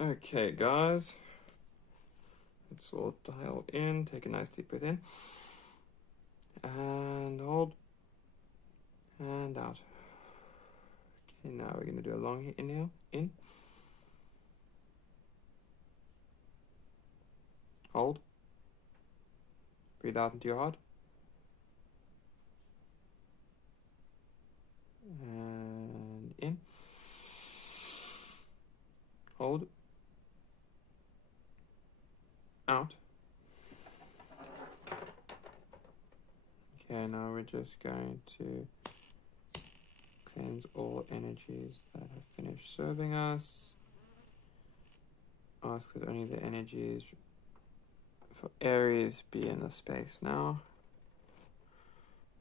Okay, guys. It's all dialed in. Take a nice deep breath in. And hold. And out. Okay, now we're going to do a long inhale. In. Hold. Breathe out into your heart. And in. Hold. Out. Okay, now we're just going to cleanse all energies that have finished serving us. Ask that only the energies for Aries be in the space now.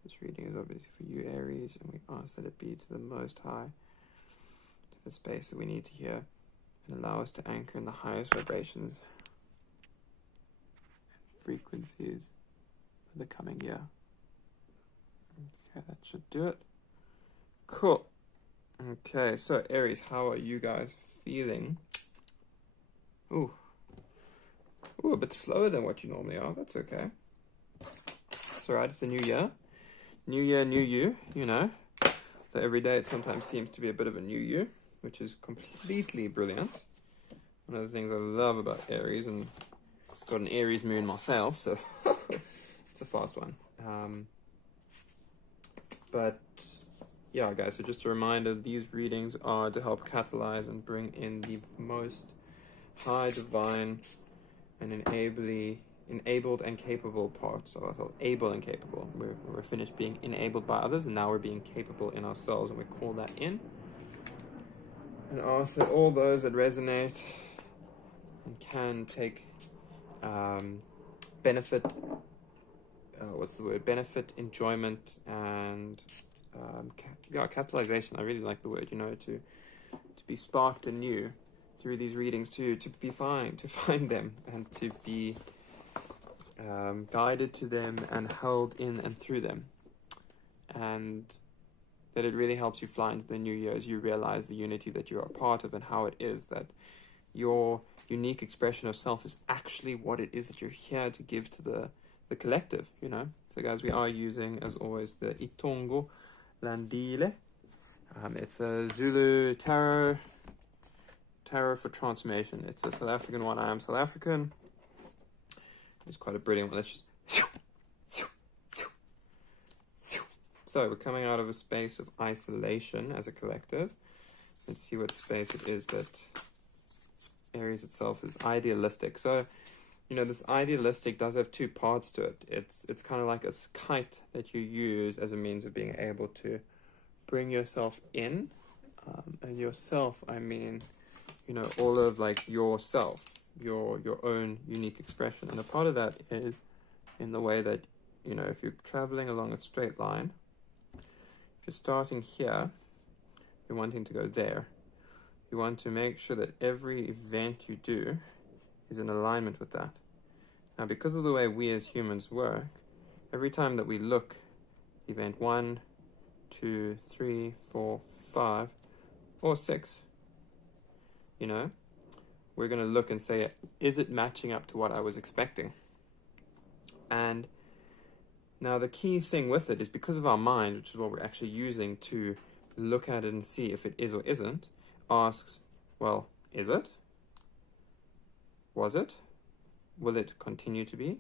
This reading is obviously for you, Aries, and we ask that it be to the Most High, to the space that we need to hear, and allow us to anchor in the highest vibrations and frequencies for the coming year. Okay, that should do it. Cool. Okay, so Aries, how are you guys feeling? Ooh, a bit slower than what you normally are. That's okay. It's alright, it's a new year. New year, new you, you know. So every day it sometimes seems to be a bit of a new you, which is completely brilliant. One of the things I love about Aries, and I've got an Aries moon myself, so it's a fast one. But yeah, guys, so just a reminder, these readings are to help catalyze and bring in the most high, divine, and enabled and capable parts of ourselves. Able and capable. We're finished being enabled by others, and now we're being capable in ourselves, and we call that in. And ask that all those that resonate and can take benefit, benefit, enjoyment, and catalyzation. I really like the word, to be sparked anew through these readings, to find them, and to be guided to them and held in and through them, and that it really helps you fly into the new year as you realize the unity that you are a part of, and how it is that your unique expression of self is actually what it is that you're here to give to the collective, So guys, we are using, as always, the Itongo Landile. It's a Zulu tarot for transformation. It's a South African one. I am South African. It's quite a brilliant one. Let's just... So we're coming out of a space of isolation as a collective. Let's see what space it is that Aries itself is idealistic. So, this idealistic does have two parts to it. It's kind of like a kite that you use as a means of being able to bring yourself in. And yourself, I mean, all of like yourself, your own unique expression. And a part of that is in the way that, if you're traveling along a straight line, if you're starting here, you're wanting to go there. You want to make sure that every event you do is in alignment with that. Now, because of the way we as humans work, every time that we look, event 1, 2, 3, 4, 5, or 6, we're going to look and say, is it matching up to what I was expecting? And now the key thing with it is, because of our mind, which is what we're actually using to look at it and see if it is or isn't, asks, well, is it? Was it? Will it continue to be?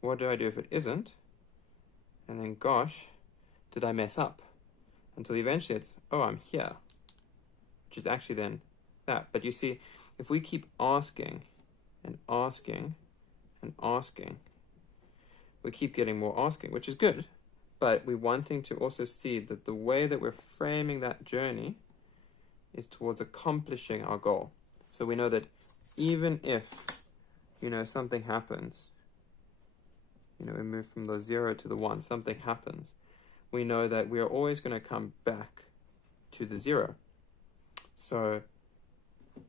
What do I do if it isn't? And then, gosh, did I mess up? Until eventually it's, oh, I'm here. Which is actually then that. But you see, if we keep asking and asking and asking, we keep getting more asking, which is good. But we're wanting to also see that the way that we're framing that journey is towards accomplishing our goal. So we know that even if, something happens, we move from the 0 to the 1, something happens, we know that we are always going to come back to the 0. So,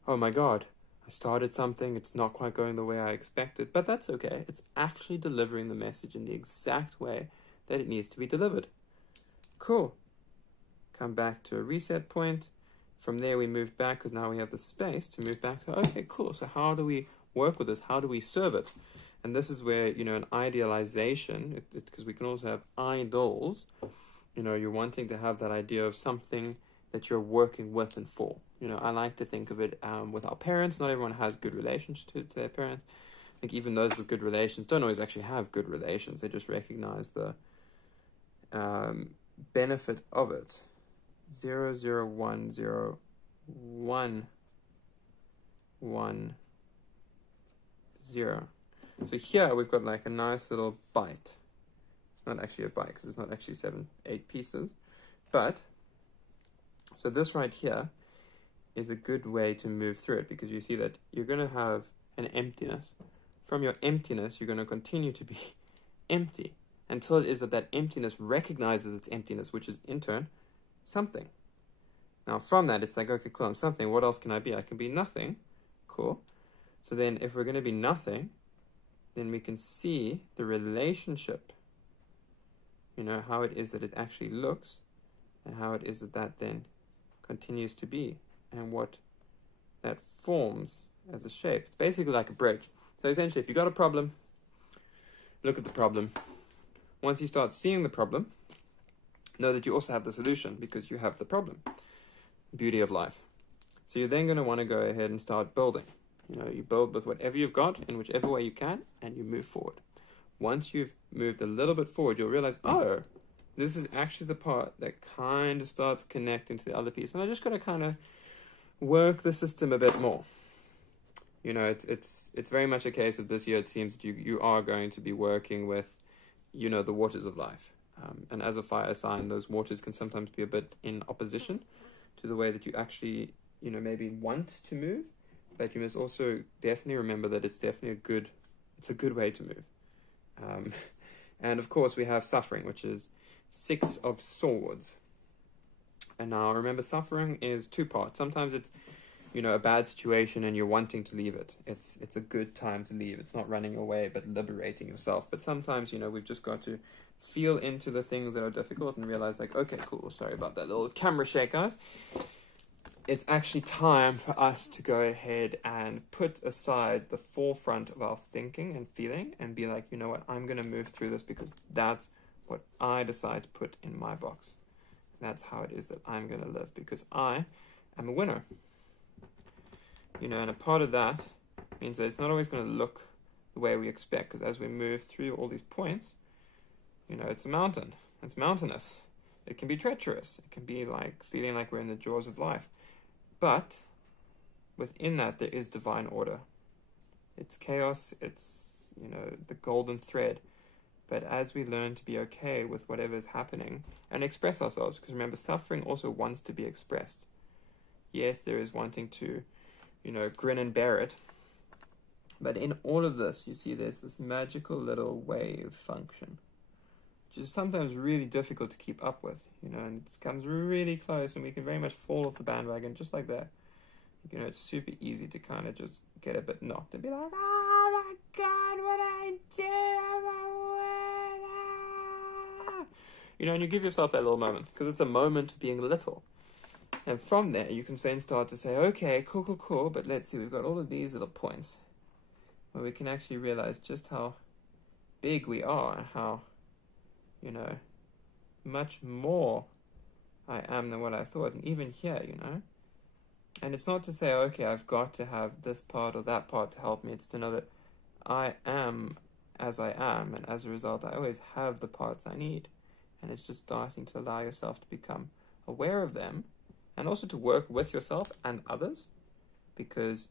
oh my God, I started something, it's not quite going the way I expected, but that's okay. It's actually delivering the message in the exact way that it needs to be delivered. Cool. Come back to a reset point, From there, we move back because now we have the space to move back to, okay, cool. So how do we work with this? How do we serve it? And this is where, an idealization, because we can also have idols, you're wanting to have that idea of something that you're working with and for. I like to think of it with our parents. Not everyone has good relations to their parents. I think even those with good relations don't always actually have good relations. They just recognize the benefit of it. 0010110. So here we've got like a nice little byte. It's not actually a byte because it's not actually 8 pieces. But, so this right here is a good way to move through it, because you see that you're going to have an emptiness. From your emptiness, you're going to continue to be empty until it is that emptiness recognizes its emptiness, which is in turn something. Now from that, it's like, okay, cool, I'm something. What else can I be? I can be nothing. Cool. So then if we're going to be nothing, then we can see the relationship, how it is that it actually looks, and how it is that then continues to be, and what that forms as a shape. It's basically like a bridge. So essentially, if you've got a problem, look at the problem. Once you start seeing the problem, know that you also have the solution, because you have the problem. Beauty of life. So you're then going to want to go ahead and start building. You build with whatever you've got in whichever way you can, and you move forward. Once you've moved a little bit forward, you'll realize, oh, this is actually the part that kind of starts connecting to the other piece. And I just got to kind of work the system a bit more. It's very much a case of this year, it seems that you are going to be working with, the waters of life. And as a fire sign, those waters can sometimes be a bit in opposition to the way that you actually, maybe want to move. But you must also definitely remember that it's definitely a good way to move. And of course, we have suffering, which is 6 of Swords. And now remember, suffering is 2 parts. Sometimes it's, a bad situation and you're wanting to leave it. It's a good time to leave. It's not running away, but liberating yourself. But sometimes, we've just got to feel into the things that are difficult and realize, like, okay, cool, sorry about that little camera shake, guys. It's actually time for us to go ahead and put aside the forefront of our thinking and feeling and be like, you know what, I'm going to move through this because that's what I decide to put in my box. That's how it is that I'm going to live, because I am a winner. And a part of that means that it's not always going to look the way we expect, because as we move through all these points, it's a mountain. It's mountainous. It can be treacherous. It can be like feeling like we're in the jaws of life. But within that, there is divine order. It's chaos. It's, the golden thread. But as we learn to be okay with whatever is happening and express ourselves, because remember, suffering also wants to be expressed. Yes, there is wanting to, grin and bear it. But in all of this, you see there's this magical little wave function, which is sometimes really difficult to keep up with, and it comes really close, and we can very much fall off the bandwagon just like that. It's super easy to kind of just get a bit knocked and be like, oh my God, what I do? And you give yourself that little moment, because it's a moment of being little. And from there, you can then start to say, okay, cool, but let's see, we've got all of these little points where we can actually realize just how big we are, and how, much more I am than what I thought. And even here, and it's not to say, okay, I've got to have this part or that part to help me. It's to know that I am as I am, and as a result, I always have the parts I need. And it's just starting to allow yourself to become aware of them, and also to work with yourself and others, because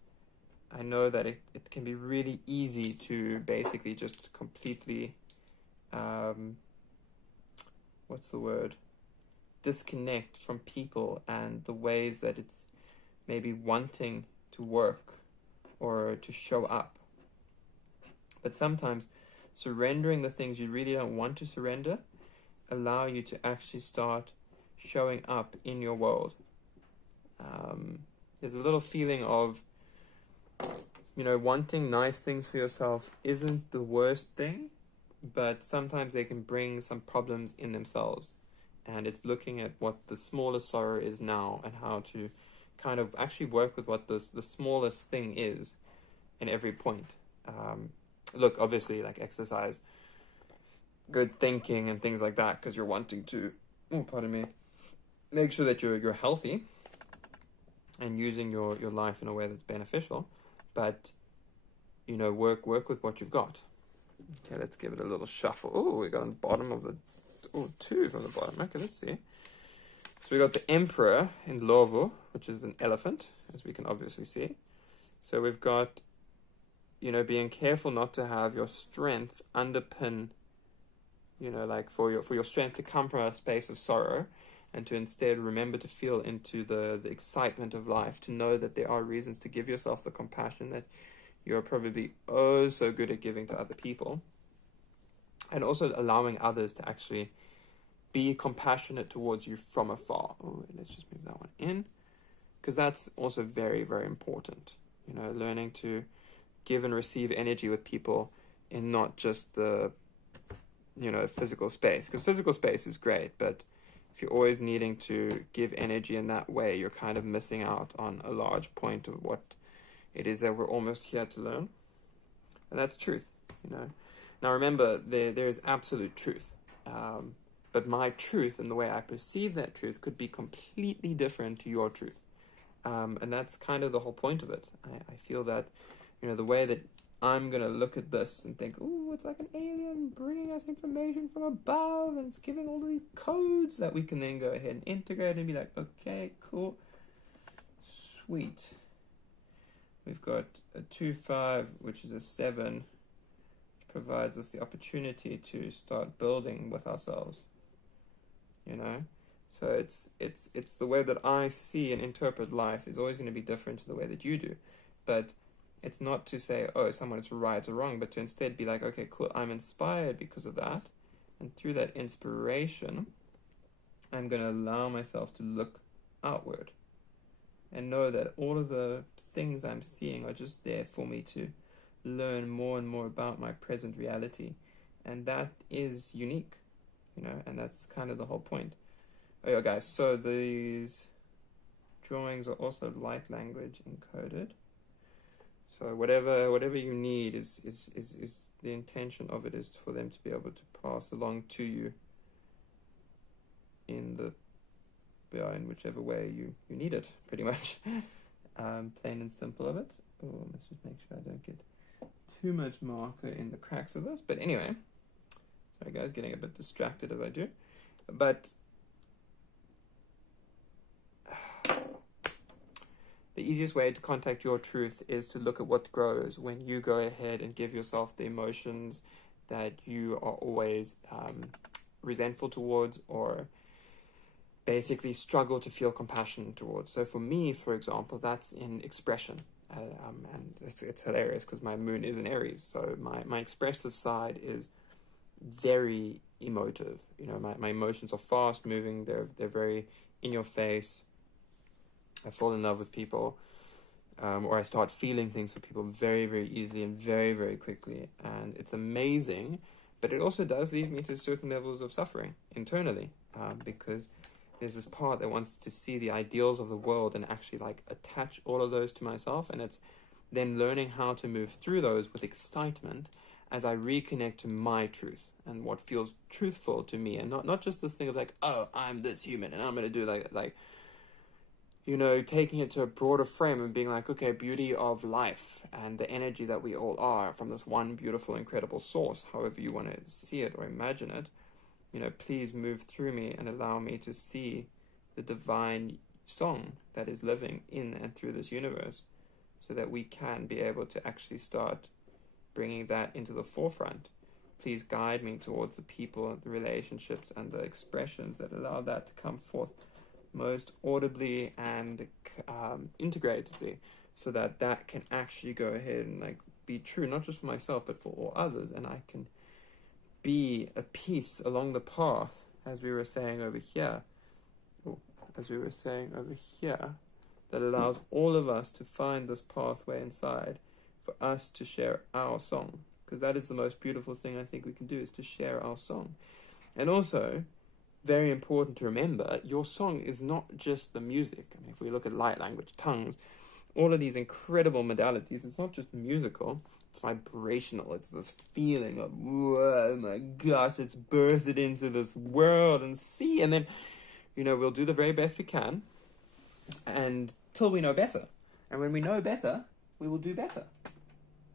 I know that it can be really easy to basically just completely, disconnect from people and the ways that it's maybe wanting to work or to show up. But sometimes surrendering the things you really don't want to surrender allow you to actually start showing up in your world. There's a little feeling of, wanting nice things for yourself isn't the worst thing, but sometimes they can bring some problems in themselves. And it's looking at what the smallest sorrow is now and how to kind of actually work with what the smallest thing is in every point. Look, obviously, like exercise, good thinking, and things like that, because you're wanting to, make sure that you're healthy and using your life in a way that's beneficial. But work with what you've got. Okay, let's give it a little shuffle. Oh, we got on the bottom of the 2 from the bottom. Okay, let's see. So we got the Emperor in Lovo, which is an elephant, as we can obviously see. So we've got, being careful not to have your strength underpin, like for your strength to come from a space of sorrow, and to instead remember to feel into the excitement of life, to know that there are reasons to give yourself the compassion that you're probably oh so good at giving to other people, and also allowing others to actually be compassionate towards you from afar. Oh, let's just move that one in, because that's also very, very important. Learning to give and receive energy with people in not just the, physical space. Because physical space is great, but if you're always needing to give energy in that way, you're kind of missing out on a large point of what it is that we're almost here to learn. And that's truth, Now remember, there is absolute truth. But my truth and the way I perceive that truth could be completely different to your truth. And that's kind of the whole point of it. I feel that, the way that I'm going to look at this and think, oh, it's like an alien bringing us information from above, and it's giving all these codes that we can then go ahead and integrate and be like, okay, cool, sweet. We've got a 2-5, which is a 7, which provides us the opportunity to start building with ourselves. So it's the way that I see and interpret life is always going to be different to the way that you do. But it's not to say, oh, someone is right or wrong, but to instead be like, okay, cool, I'm inspired because of that. And through that inspiration, I'm going to allow myself to look outward and know that all of the things I'm seeing are just there for me to learn more and more about my present reality. And that is unique, and that's kind of the whole point. Oh yeah, guys, so these drawings are also light language encoded. So whatever you need is the intention of it is for them to be able to pass along to you in whichever way you need it, pretty much. Plain and simple of it. Oh, let's just make sure I don't get too much marker in the cracks of this. But anyway, sorry guys, getting a bit distracted as I do. But the easiest way to contact your truth is to look at what grows when you go ahead and give yourself the emotions that you are always resentful towards, or basically struggle to feel compassion towards. So for me, for example, that's in expression. And it's hilarious because my moon is in Aries. So my expressive side is very emotive. My emotions are fast moving. They're very in your face. I fall in love with people, or I start feeling things for people very, very easily and very, very quickly. And it's amazing, but it also does lead me to certain levels of suffering internally, because there's this part that wants to see the ideals of the world and actually like attach all of those to myself. And it's then learning how to move through those with excitement as I reconnect to my truth and what feels truthful to me, and not just this thing of like, oh, I'm this human and I'm going to do like taking it to a broader frame and being like, okay, beauty of life and the energy that we all are from this one beautiful, incredible source, however you want to see it or imagine it, please move through me and allow me to see the divine song that is living in and through this universe, so that we can be able to actually start bringing that into the forefront. Please guide me towards the people, the relationships, and the expressions that allow that to come forth most audibly and integratedly, so that can actually go ahead and like be true, not just for myself, but for all others. And I can be a piece along the path, as we were saying over here, that allows all of us to find this pathway inside for us to share our song. Because that is the most beautiful thing I think we can do, is to share our song. And also, very important to remember, your song is not just the music. I mean, if we look at light language, tongues, all of these incredible modalities, it's not just musical, it's vibrational. It's this feeling of, whoa, my gosh, it's birthed into this world and see. And then, we'll do the very best we can until we know better. And when we know better, we will do better.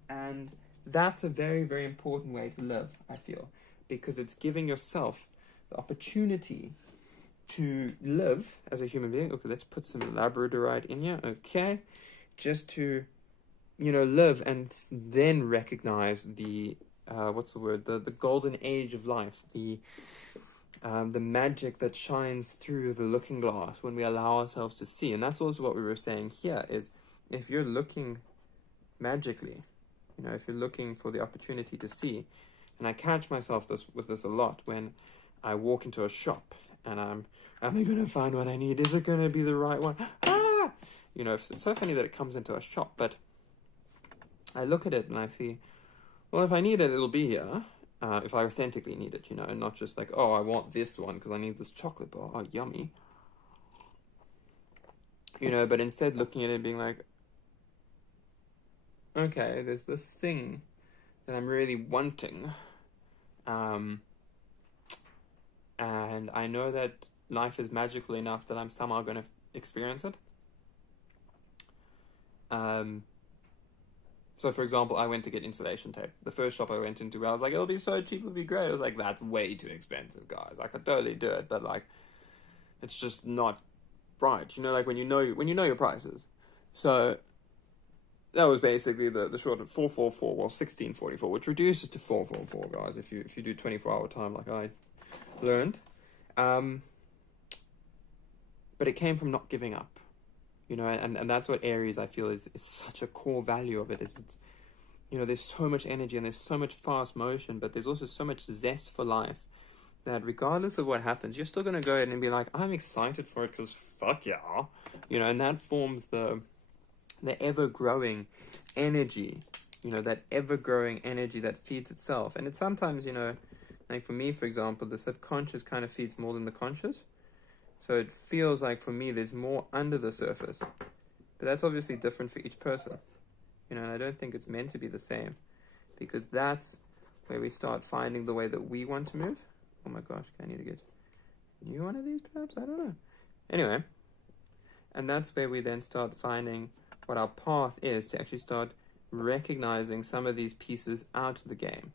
And that's a very, very important way to live, I feel, because it's giving yourself the opportunity to live as a human being. Okay, let's put some labradorite in here. Okay, just to, live and then recognize the, the golden age of life, the magic that shines through the looking glass when we allow ourselves to see. And that's also what we were saying here is, if you're looking magically, if you're looking for the opportunity to see, and I catch myself with this a lot when I walk into a shop and am I going to find what I need? Is it going to be the right one? Ah! It's so funny that it comes into a shop, but I look at it and I see, well, if I need it, it'll be here. If I authentically need it, and not just like, oh, I want this one because I need this chocolate bar. Oh, yummy. But instead looking at it being like, okay, there's this thing that I'm really wanting. And I know that life is magical enough that I'm somehow going to experience it. So, for example, I went to get insulation tape. The first shop I went into, I was like, it'll be so cheap, it'll be great. I was like, that's way too expensive, guys. I could totally do it, but, it's just not right. When you know your prices. So, that was basically the short of 444, well, 1644, which reduces to 444, guys, if you do 24-hour time like I learned. But it came from not giving up. And that's what Aries, I feel, is such a core value of it. It's there's so much energy and there's so much fast motion, but there's also so much zest for life that regardless of what happens, you're still going to go ahead and be like, I'm excited for it because fuck yeah. And that forms the ever-growing energy, that ever-growing energy that feeds itself. And it's sometimes, like for me, for example, the subconscious kind of feeds more than the conscious. So it feels like for me there's more under the surface. But that's obviously different for each person. And I don't think it's meant to be the same. Because that's where we start finding the way that we want to move. Oh my gosh, I need to get a new one of these perhaps? I don't know. Anyway. And that's where we then start finding what our path is to actually start recognizing some of these pieces out of the game.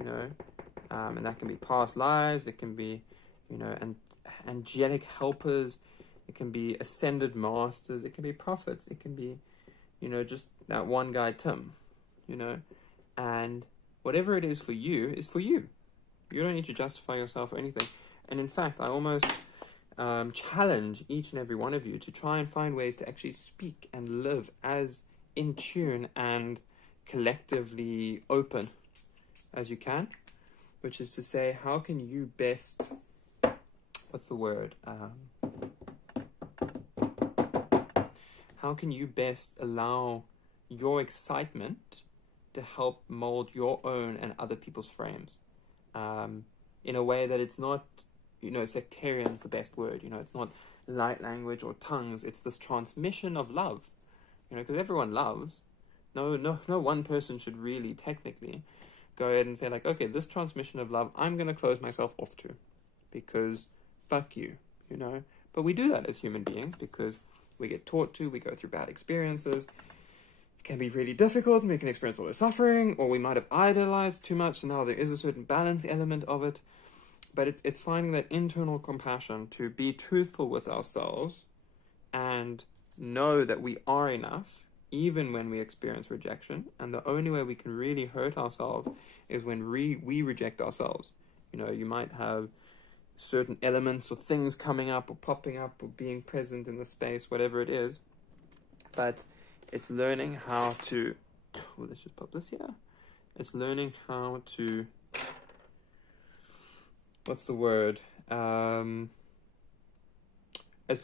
And that can be past lives, it can be, and angelic helpers, it can be ascended masters, it can be prophets, it can be, just that one guy, Tim, and whatever it is for you is for you. You don't need to justify yourself or anything. And in fact, I almost challenge each and every one of you to try and find ways to actually speak and live as in tune and collectively open as you can, which is to say, how can you best, how can you best allow your excitement to help mold your own and other people's frames in a way that it's not, sectarian is the best word, it's not light language or tongues, it's this transmission of love, because everyone loves. No one person should really technically go ahead and say like, okay, this transmission of love, I'm going to close myself off to because fuck you, But we do that as human beings because we get taught to, we go through bad experiences. It can be really difficult and we can experience a lot of suffering, or we might have idolized too much, so now there is a certain balance element of it. But it's finding that internal compassion to be truthful with ourselves and know that we are enough, even when we experience rejection. And the only way we can really hurt ourselves is when we reject ourselves. You might have certain elements or things coming up or popping up or being present in the space, whatever it is. But it's learning how to... Oh, let's just pop this here. It's learning how to... It's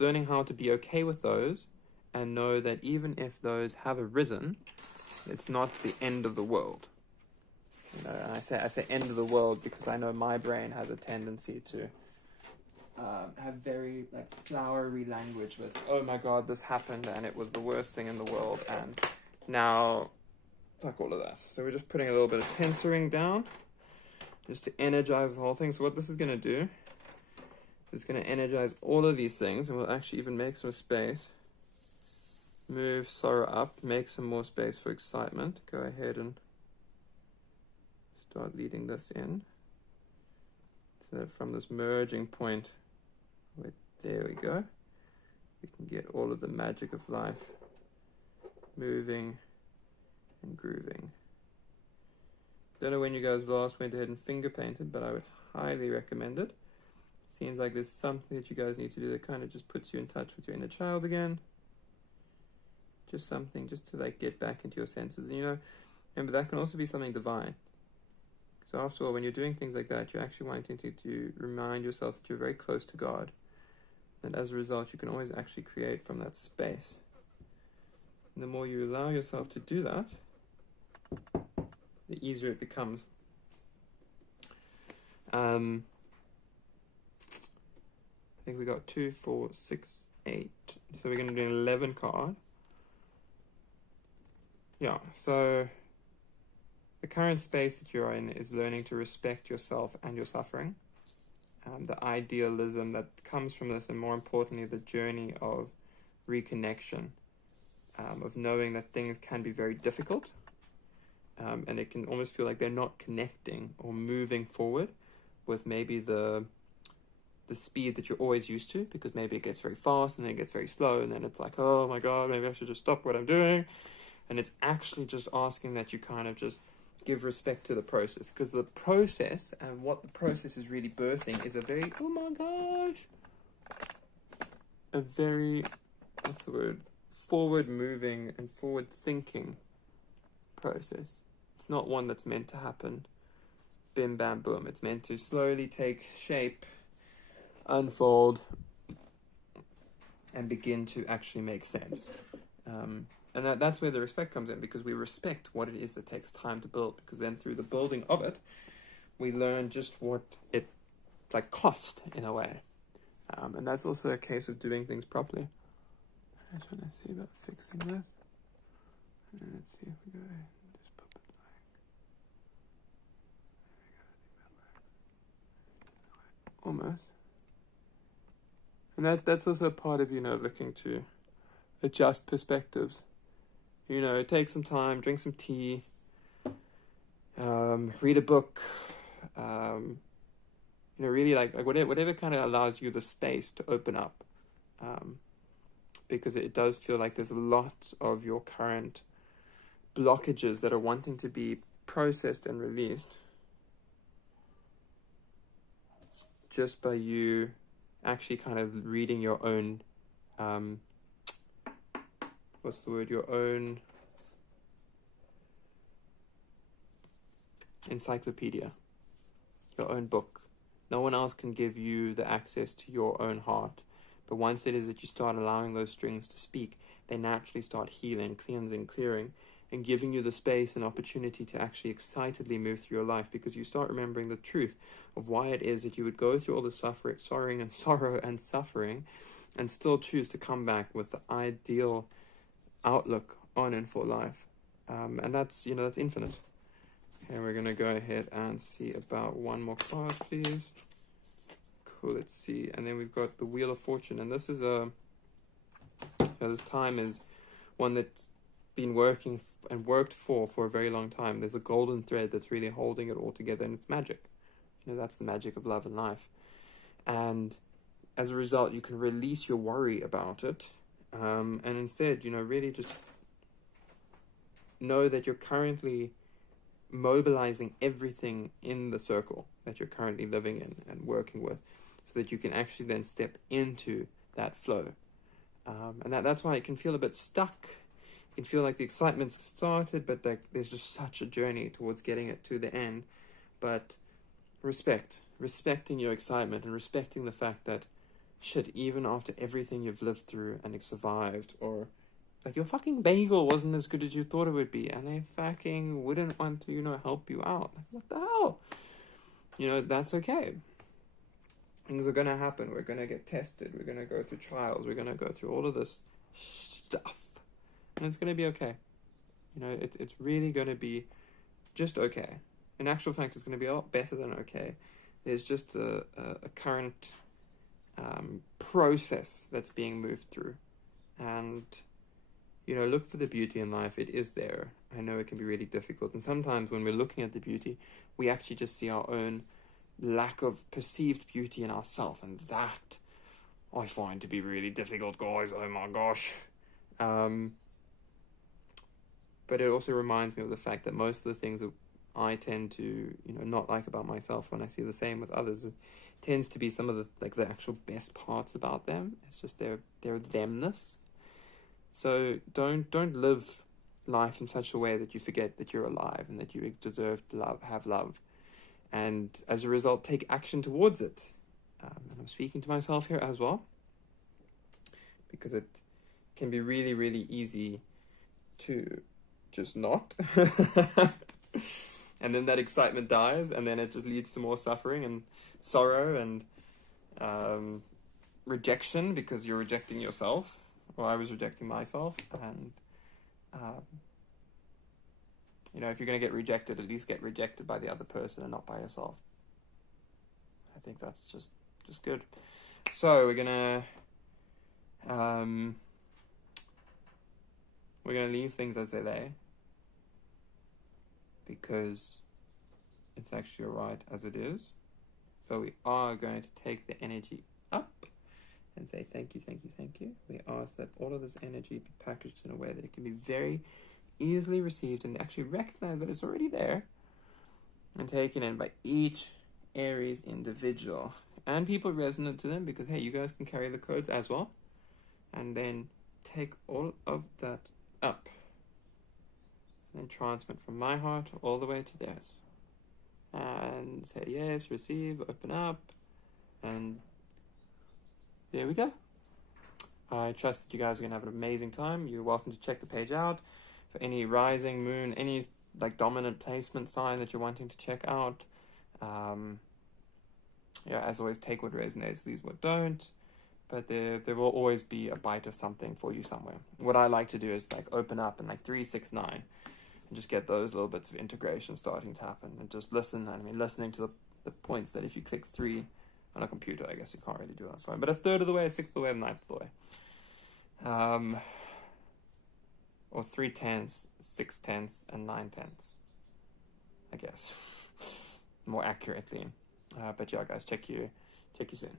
learning how to be okay with those and know that even if those have arisen, it's not the end of the world. And I say end of the world because I know my brain has a tendency to have very like flowery language with, oh my god, this happened and it was the worst thing in the world, and now, like all of that. So we're just putting a little bit of tensoring down just to energize the whole thing. So what this is going to do is going to energize all of these things, and we'll actually even make some space. Move sorrow up, make some more space for excitement. Go ahead and start leading this in. So that from this merging point, there we go, we can get all of the magic of life moving and grooving. Don't know when you guys last went ahead and finger painted, but I would highly recommend it. Seems like there's something that you guys need to do that kind of just puts you in touch with your inner child again. Just something just to like get back into your senses. And, you know, remember that can also be something divine. So after all, when you're doing things like that, you're actually wanting to remind yourself that you're very close to God. And as a result, you can always actually create from that space. And the more you allow yourself to do that, the easier it becomes. I think we got 2, 4, 6, 8. So we're going to do an 11 card. Yeah, so the current space that you're in is learning to respect yourself and your suffering. The idealism that comes from this, and more importantly, the journey of reconnection, of knowing that things can be very difficult, and it can almost feel like they're not connecting or moving forward with maybe the speed that you're always used to, because maybe it gets very fast and then it gets very slow, and then it's like, oh my god, maybe I should just stop what I'm doing. And it's actually just asking that you kind of just give respect to the process, because the process and what the process is really birthing is a very, oh my gosh, a very, what's the word, forward moving and forward thinking process. It's not one that's meant to happen bim bam boom. It's meant to slowly take shape, unfold, and begin to actually make sense. And that's where the respect comes in, because we respect what it is that takes time to build, because then through the building of it, we learn just what it like cost in a way. And that's also a case of doing things properly. I just want to see about fixing this. And let's see if we go ahead and just pop it like, there we go, I think that works. Almost. And that's also a part of, you know, looking to adjust perspectives. You know, take some time, drink some tea, read a book, you know, really like whatever kind of allows you the space to open up, because it does feel like there's a lot of your current blockages that are wanting to be processed and released just by you actually kind of reading your own your own encyclopedia, your own book. No one else can give you the access to your own heart. But once it is that you start allowing those strings to speak, they naturally start healing, cleansing, clearing, and giving you the space and opportunity to actually excitedly move through your life, because you start remembering the truth of why it is that you would go through all the sorrow and suffering and still choose to come back with the ideal outlook on and for life. And that's, you know, that's infinite. Okay, we're going to go ahead and see about one more card, please. Cool, let's see. And then we've got the Wheel of Fortune. And this is this time is one that's been working and worked for a very long time. There's a golden thread that's really holding it all together, and it's magic. You know, that's the magic of love and life. And as a result, you can release your worry about it. And instead, you know, really just know that you're currently mobilizing everything in the circle that you're currently living in and working with, so that you can actually then step into that flow. And that's why it can feel a bit stuck. It can feel like the excitement's started, but like there's just such a journey towards getting it to the end. But respecting your excitement, and respecting the fact that shit, even after everything you've lived through and survived, or like your fucking bagel wasn't as good as you thought it would be, and they fucking wouldn't want to, you know, help you out. Like, what the hell? You know, that's okay. Things are going to happen. We're going to get tested. We're going to go through trials. We're going to go through all of this stuff. And it's going to be okay. You know, it's really going to be just okay. In actual fact, it's going to be a lot better than okay. There's just a current process that's being moved through. And, you know, look for the beauty in life. It is there. I know it can be really difficult. And sometimes when we're looking at the beauty, we actually just see our own lack of perceived beauty in ourselves. And that I find to be really difficult, guys. Oh my gosh. But it also reminds me of the fact that most of the things that I tend to, you know, not like about myself when I see the same with others, it tends to be some of the the actual best parts about them. It's just their themness. So don't live life in such a way that you forget that you're alive and that you deserve to have love, and as a result, take action towards it. And I'm speaking to myself here as well, because it can be really, really easy to just not. And then that excitement dies, and then it just leads to more suffering and sorrow and rejection, because you're rejecting yourself. Well, I was rejecting myself, and you know, if you're going to get rejected, at least get rejected by the other person and not by yourself. I think that's just good. So we're gonna leave things as they lay, because it's actually alright as it is. But we are going to take the energy up and say thank you, thank you, thank you. We ask that all of this energy be packaged in a way that it can be very easily received and actually recognize that it's already there, and taken in by each Aries individual and people resonant to them, because hey, you guys can carry the codes as well. And then take all of that up and transmit from my heart all the way to theirs, and say yes, receive, open up, and there we go. I trust that you guys are going to have an amazing time. You're welcome to check the page out for any rising moon, any dominant placement sign that you're wanting to check out. Yeah, as always, take what resonates, leave what don't. But there will always be a bite of something for you somewhere. What I like to do is open up and 3, 6, 9, and just get those little bits of integration starting to happen, and just listen. I mean, listening to the points that if you click 3 on a computer, I guess you can't really do it on a phone, but a third of the way, a sixth of the way, a ninth of the way. Or 3 tenths, 6 tenths, and 9 tenths, I guess, more accurately. But yeah, guys, check you soon.